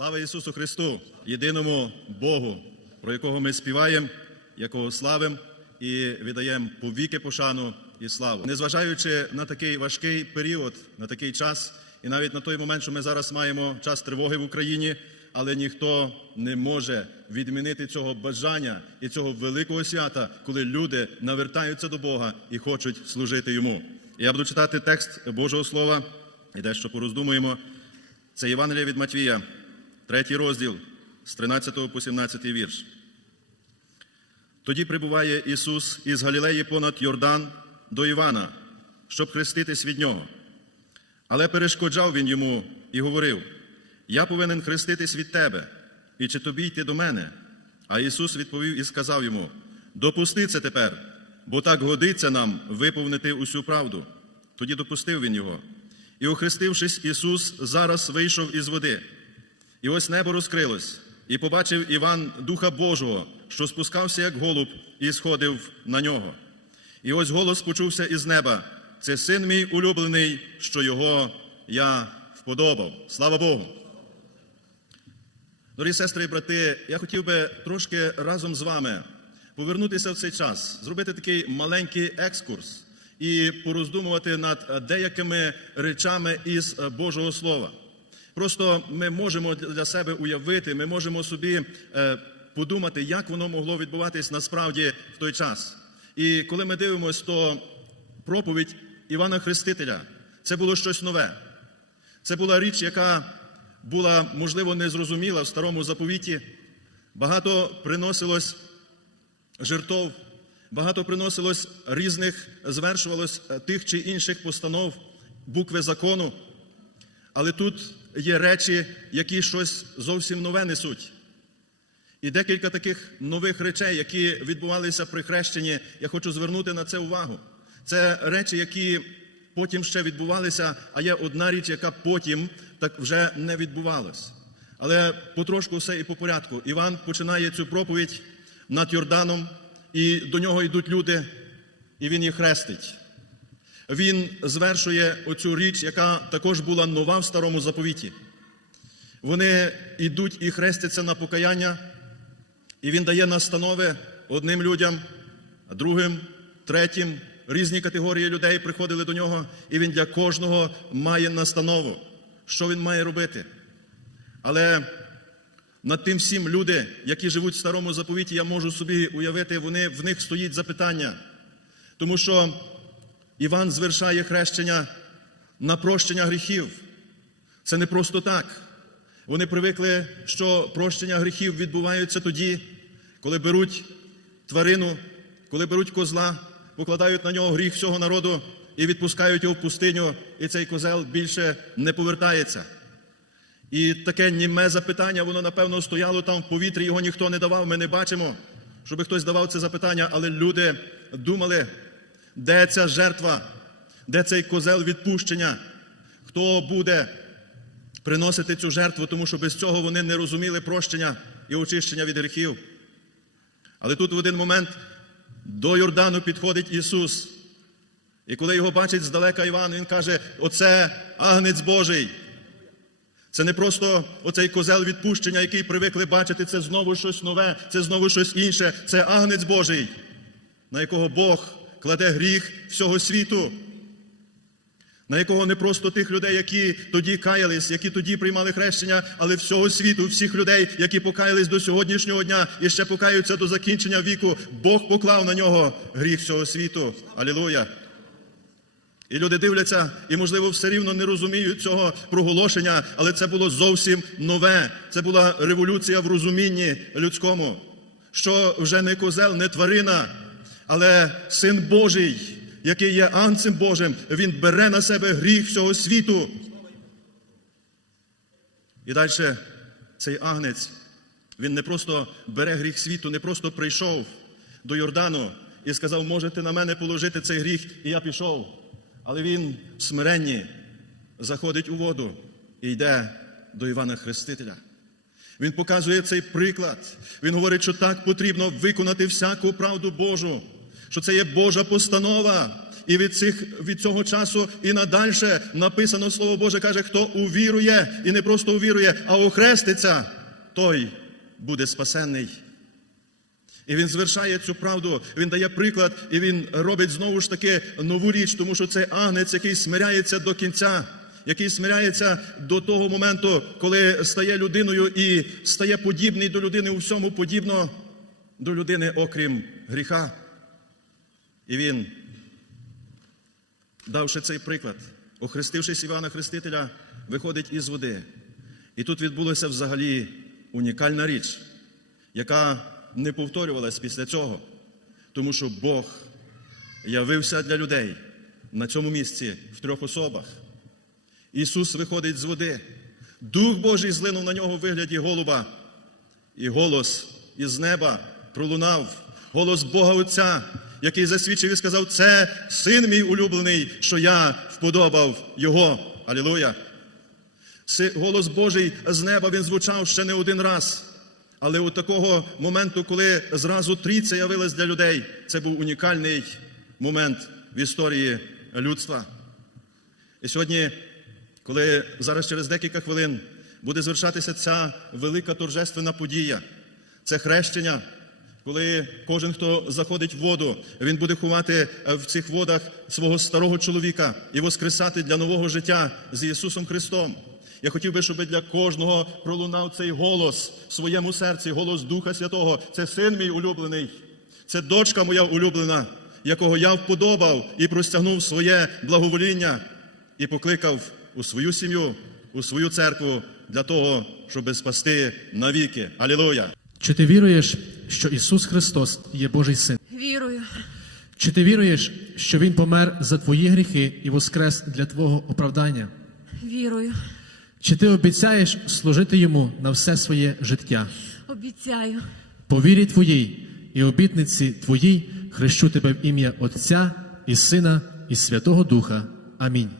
Слава Ісусу Христу, єдиному Богу, про якого ми співаємо, якого славимо і віддаємо повіки пошану і славу. Незважаючи на такий важкий період, на такий час, і навіть на той момент, що ми зараз маємо час тривоги в Україні, але ніхто не може відмінити цього бажання і цього великого свята, коли люди навертаються до Бога і хочуть служити йому. Я буду читати текст Божого Слова і дещо пороздумуємо. Це Євангелія від Матвія, третій розділ з 13 по 17 вірш. Тоді прибуває Ісус із Галілеї понад Йордан до Івана, щоб хреститись від нього. Але перешкоджав він йому і говорив: Я повинен хреститись від тебе, і чи тобі йти до мене? А Ісус відповів і сказав йому: Допусти це тепер, бо так годиться нам виповнити усю правду. Тоді допустив він його. І, охрестившись, Ісус зараз вийшов із води. І ось небо розкрилось, і побачив Іван Духа Божого, що спускався, як голуб, і сходив на нього. І ось голос почувся із неба: це син мій улюблений, що його я вподобав. Слава Богу! Дорогі сестри і брати, я хотів би трошки разом з вами повернутися в цей час, зробити такий маленький екскурс і пороздумувати над деякими речами із Божого Слова. Просто ми можемо для себе уявити, ми можемо собі е, подумати, як воно могло відбуватись насправді в той час. І коли ми дивимося, то проповідь Івана Хрестителя це було щось нове. Це була річ, яка була, можливо, незрозуміла в старому заповіті. Багато приносилось жертов, багато приносилось різних, звершувалось тих чи інших постанов, букви закону. Але тут є речі, які щось зовсім нове несуть. І декілька таких нових речей, які відбувалися при хрещенні, я хочу звернути на це увагу. Це речі, які потім ще відбувалися, а є одна річ, яка потім так вже не відбувалась. Але потрошку все і по порядку. Іван починає цю проповідь над Йорданом, і до нього йдуть люди, і він їх хрестить. Він звершує оцю річ, яка також була нова в старому заповіті. Вони йдуть і хрестяться на покаяння, і він дає настанови одним людям, другим, третім. Різні категорії людей приходили до нього, і він для кожного має настанову, що він має робити. Але над тим всім люди, які живуть в старому заповіті, я можу собі уявити, вони, в них стоїть запитання. Тому що Іван звершає хрещення на прощення гріхів. Це не просто так. Вони привикли, що прощення гріхів відбуваються тоді, коли беруть тварину, коли беруть козла, покладають на нього гріх всього народу і відпускають його в пустиню, і цей козел більше не повертається. І таке німе запитання, воно, напевно, стояло там в повітрі, його ніхто не давав. Ми не бачимо, щоб хтось давав це запитання, але люди думали, де ця жертва, де цей козел відпущення, хто буде приносити цю жертву, тому що без цього вони не розуміли прощення і очищення від гріхів. Але тут в один момент до Йордану підходить Ісус. І коли його бачить здалека Іван, він каже: Оце агнець Божий. Це не просто оцей козел відпущення, який привикли бачити, це знову щось нове, це знову щось інше. Це агнець Божий, на якого Бог кладе гріх всього світу, на якого не просто тих людей, які тоді каялись, які тоді приймали хрещення, але всього світу, всіх людей, які покаялись до сьогоднішнього дня і ще покаються до закінчення віку. Бог поклав на нього гріх всього світу. Алілуя! І люди дивляться, і, можливо, все рівно не розуміють цього проголошення, але це було зовсім нове. Це була революція в розумінні людському, що вже не козел, не тварина, але син Божий, який є анцем Божим, він бере на себе гріх всього світу. І далі цей агнець, він не просто бере гріх світу, не просто прийшов до Йордану і сказав, можете на мене положити цей гріх, і я пішов. Але він в смиренні заходить у воду і йде до Івана Хрестителя. Він показує цей приклад. Він говорить, що так потрібно виконати всяку правду Божу, що це є Божа постанова. І від, цих, від цього часу і надальше написано Слово Боже каже, хто увірує, і не просто увірує, а охреститься, той буде спасенний. І він звершає цю правду, він дає приклад, і він робить знову ж таки нову річ, тому що це агнець, який смиряється до кінця, який смиряється до того моменту, коли стає людиною і стає подібний до людини у всьому подібно до людини, окрім гріха. І він, давши цей приклад, охрестившись Івана Хрестителя, виходить із води. І тут відбулася взагалі унікальна річ, яка не повторювалась після цього, тому що Бог явився для людей на цьому місці в трьох особах. Ісус виходить з води, Дух Божий злинув на нього в вигляді голуба, і голос із неба пролунав, голос Бога Отця, який засвідчив і сказав: Це син мій улюблений, що я вподобав Його. Алілуя! Голос Божий з неба він звучав ще не один раз. Але у такого моменту, коли зразу трійця явилась для людей, це був унікальний момент в історії людства. І сьогодні, коли зараз через декілька хвилин буде звершатися ця велика торжественна подія, це хрещення, коли кожен, хто заходить в воду, він буде ховати е, в цих водах свого старого чоловіка і воскресати для нового життя з Ісусом Христом. Я хотів би, щоб для кожного пролунав цей голос в своєму серці, голос Духа Святого. Це син мій улюблений, це дочка моя улюблена, якого я вподобав і простягнув своє благовоління і покликав у свою сім'ю, у свою церкву для того, щоб спасти навіки. Алілуя! Чи ти віруєш, що Ісус Христос є Божий Син? Вірую, Чи ти віруєш, що Він помер за твої гріхи і воскрес для твого оправдання? вірую, Чи ти обіцяєш служити йому на все своє життя? обіцяю, По вірі твоїй і обітниці твоїй хрещу тебе в ім'я Отця і Сина і Святого Духа. Амінь.